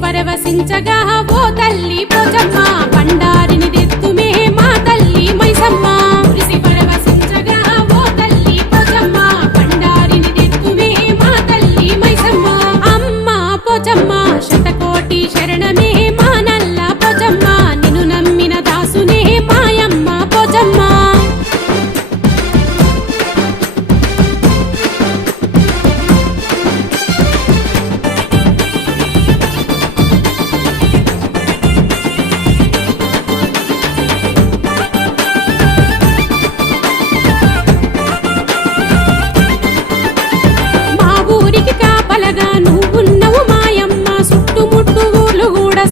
పరవశించగా ఓ తల్లి పోచమ్మ బండారిని తెత్తుమే మా తల్లి మైసమ్మ మురిసి పరవశించగా ఓ తల్లి పోచమ్మ బండారిని తెత్తుమే మా తల్లి మైసమ్మ అమ్మ పోచమ్మ శతకోటి శరణమే